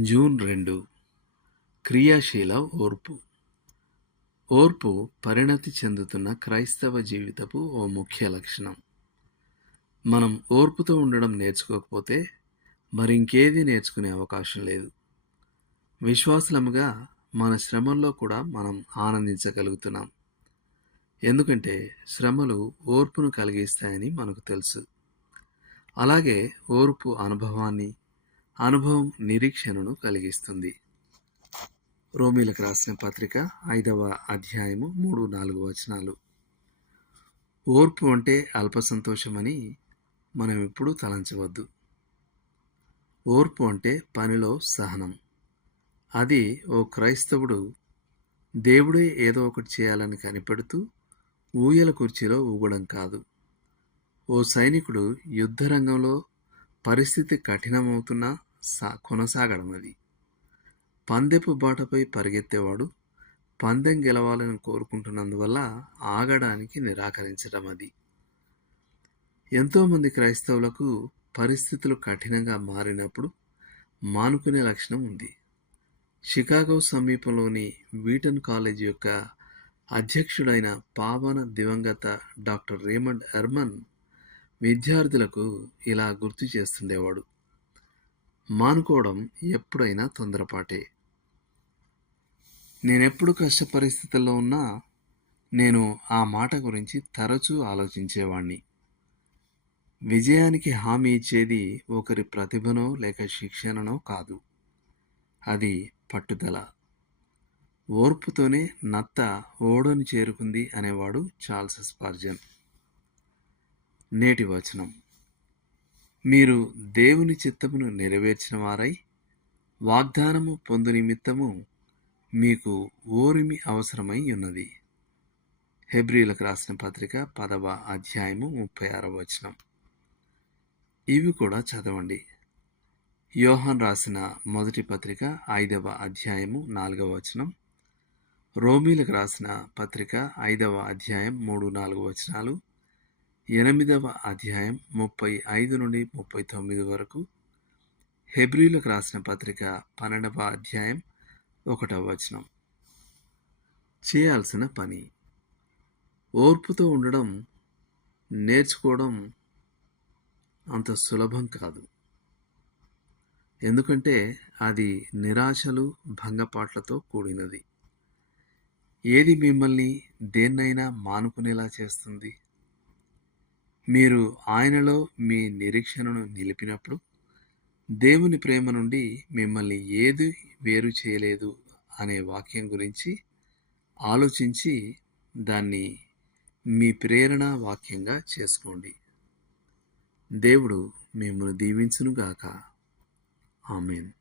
June రెండు. క్రియాశీల ఓర్పు. ఓర్పు పరిణతి చెందుతున్న క్రైస్తవ జీవితపు ఓ ముఖ్య లక్షణం. మనం ఓర్పుతో ఉండడం నేర్చుకోకపోతే మరింకేది నేర్చుకునే అవకాశం లేదు. విశ్వాసులముగా మన శ్రమల్లో కూడా మనం ఆనందించగలుగుతున్నాం. ఎందుకంటే శ్రమలు ఓర్పును కలిగిస్తాయని మనకు తెలుసు. అలాగే ఓర్పు అనుభవాన్ని అనుభవం నిరీక్షణను కలిగిస్తుంది. రోమిలకు రాసిన పత్రిక ఐదవ అధ్యాయము మూడు నాలుగు వచనాలు. ఓర్పు అంటే అల్ప సంతోషమని మనం ఎప్పుడూ తలంచవద్దు. ఓర్పు అంటే పనిలో సహనం. అది ఓ క్రైస్తవుడు దేవుడే ఏదో ఒకటి చేయాలని కనిపెడుతూ ఊయల కుర్చీలో ఊగడం కాదు. ఓ సైనికుడు యుద్ధరంగంలో పరిస్థితి కఠినమవుతున్నా సా కొనసాగడం అది పందెపు బాటపై పరిగెత్తేవాడు పందెం గెలవాలని కోరుకుంటున్నందువల్ల ఆగడానికి నిరాకరించడం అది ఎంతోమంది క్రైస్తవులకు పరిస్థితులు కఠినంగా మారినప్పుడు మానుకునే లక్షణం ఉంది. షికాగో సమీపంలోని వీటన్ కాలేజ్ యొక్క అధ్యక్షుడైన పావన దివంగత డాక్టర్ రేమండ్ ఎర్మన్ విద్యార్థులకు ఇలా గుర్తు చేస్తుండేవాడు. మానుకోవడం ఎప్పుడైనా తొందరపాటే. నేనెప్పుడు కష్ట పరిస్థితుల్లో ఉన్నా నేను ఆ మాట గురించి తరచూ ఆలోచించేవాణ్ణి. విజయానికి హామీ ఇచ్చేది ఒకరి ప్రతిభనో లేక శిక్షణనో కాదు. అది పట్టుదల. ఓర్పుతోనే నత్త ఓడని చేరుకుంది అనేవాడు చార్ల్స్ స్పార్జన్. నేటి వచనం. మీరు దేవుని చిత్తమును నెరవేర్చిన వారై వాగ్దానము పొందు నిమిత్తము మీకు ఓరిమి అవసరమై ఉన్నది. హెబ్రిలకు రాసిన పత్రిక పదవ అధ్యాయము ముప్పై ఆరవ వచనం. ఇవి కూడా చదవండి. యోహన్ రాసిన మొదటి పత్రిక ఐదవ అధ్యాయము నాలుగవ వచనం. రోమీలకు రాసిన పత్రిక ఐదవ అధ్యాయం మూడు నాలుగు వచనాలు. ఎనిమిదవ అధ్యాయం ముప్పై ఐదు నుండి ముప్పై తొమ్మిది వరకు హెబ్రిలకు రాసిన పత్రిక పన్నెండవ అధ్యాయం ఒకటవ వచనం. చేయాల్సిన పని. ఓర్పుతో ఉండడం నేర్చుకోవడం అంత సులభం కాదు. ఎందుకంటే అది నిరాశలు భంగపాట్లతో కూడినది. ఏది మిమ్మల్ని దేన్నైనా మానుకునేలా చేస్తుంది? మీరు ఆయనలో మీ నిరీక్షణను నిలిపినప్పుడు దేవుని ప్రేమ నుండి మిమ్మల్ని ఏది వేరు చేయలేదు అనే వాక్యం గురించి ఆలోచించి దాన్ని మీ ప్రేరణ వాక్యంగా చేసుకోండి. దేవుడు మిమ్మల్ని దీవించునుగాక. ఆమెన్.